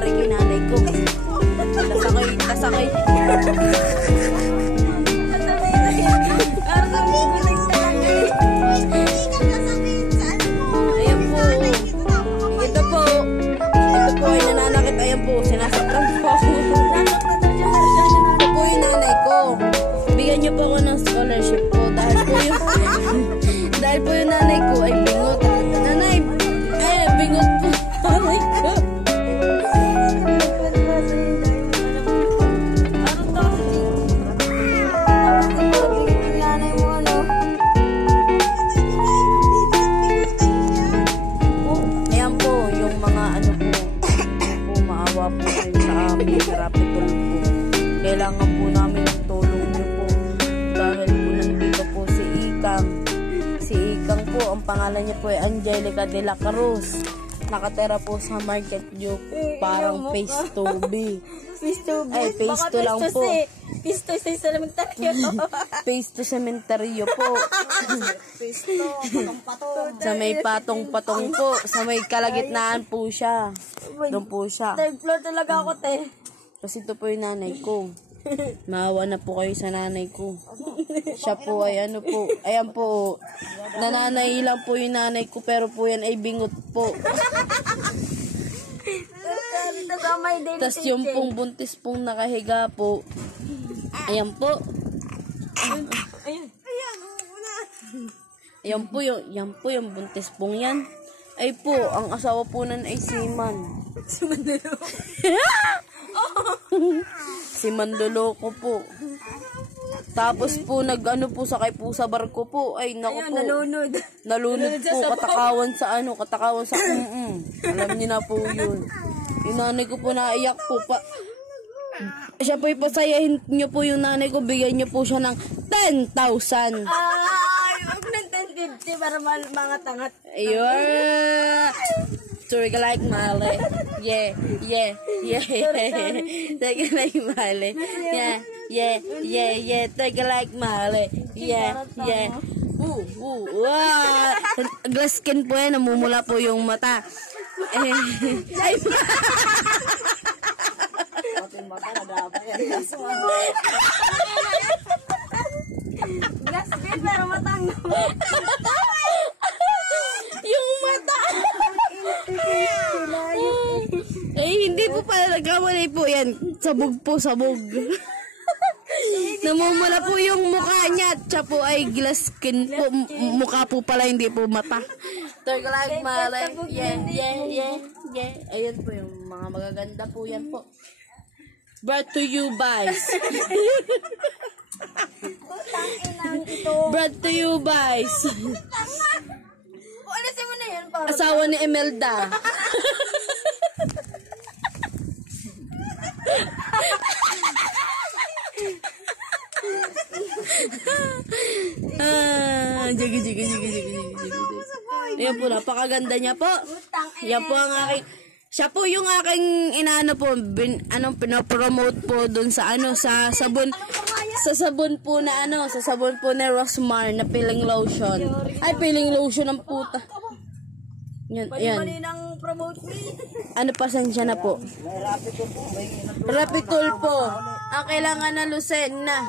kumari kay nanay ko. Nasakay. Ayan po. Ito po ay nananakit. Ayan po, sinasaktan po. Ito po yung nanay ko. Bigyan niyo po ako ng scholarship po. Dahil po yung nanay ko ay bingot. Nanay, bingot po. Nanay ko. Ayan po, yung mga ano po, maawa po kayo sa amin. Rapitol po. Kailangan po namin ang tulong niyo po. Dahil po nandito po si Ikang. Si Ikang po, ang pangalan niya po ay Angelica de la Cruz. Nakatera po sa Market View, parang phase 2B. Phase 2B? Ay, phase 2 lang po. Phase 2 sa cementerio. Phase 2 cementerio po. Phase 2, patong-patong. Sa may patong-patong po. Sa may kalagitnaan po siya. Doon po siya. Third floor talaga ako, te. Kasi ito po yung nanay ko. Maawa na po kayo sa nanay ko. Siya po ay ano po. Ayan po. Nananay lang po yung nanay ko. Pero po yan ay bingot po. Tapos yung pong buntis pong nakahiga po. Ayan po. Ayan po yung buntis pong yan. Ay po, ang asawa po nun ay Siman. Siman Lolo. Si Mandoloko po. Tapos po nag-ano po sakay po sa barko po. Ay naku po. Nalunod po katakawan sa Alam niyo na po yun. Yung nanay ko po naiyak po pa. Siya po ipasayahin niyo po yung nanay ko. Bigyan niyo po siya ng 10,000. Huwag ng 10,50 para mga tangat. Ayun. Sorry ka like Mali. Yeah. Take it like Mali. Yeah. Take it like Mali. Yeah. Wow. Glass skin po yan. Namumula po yung mata. Ay, Glass skin pero matang. yung mata. Hindi po pala nagkawalay po yan. Sabog. Namumula po yung mukha niya. Siya po ay glass skin po. Mukha po pala, hindi po mata. Turk like Mali. Yeah. Ayun po yung mga magaganda po yan po. Brought to you by. Brought to you by. Alisin mo na yan. Asawa ni Imelda. Jigi. Ayan po, napakaganda niya po. Yan po ang aking, siya po yung aking inaano po, pinapromote po dun sa sa sabon. Sa sabon po na sa sabon po ni Rosmar na peeling lotion. Ay, peeling lotion ng puta. Yan. Mali nang promote me. Ano, pasensya na po. Rapitol po. Ang kailangan na Lucen na.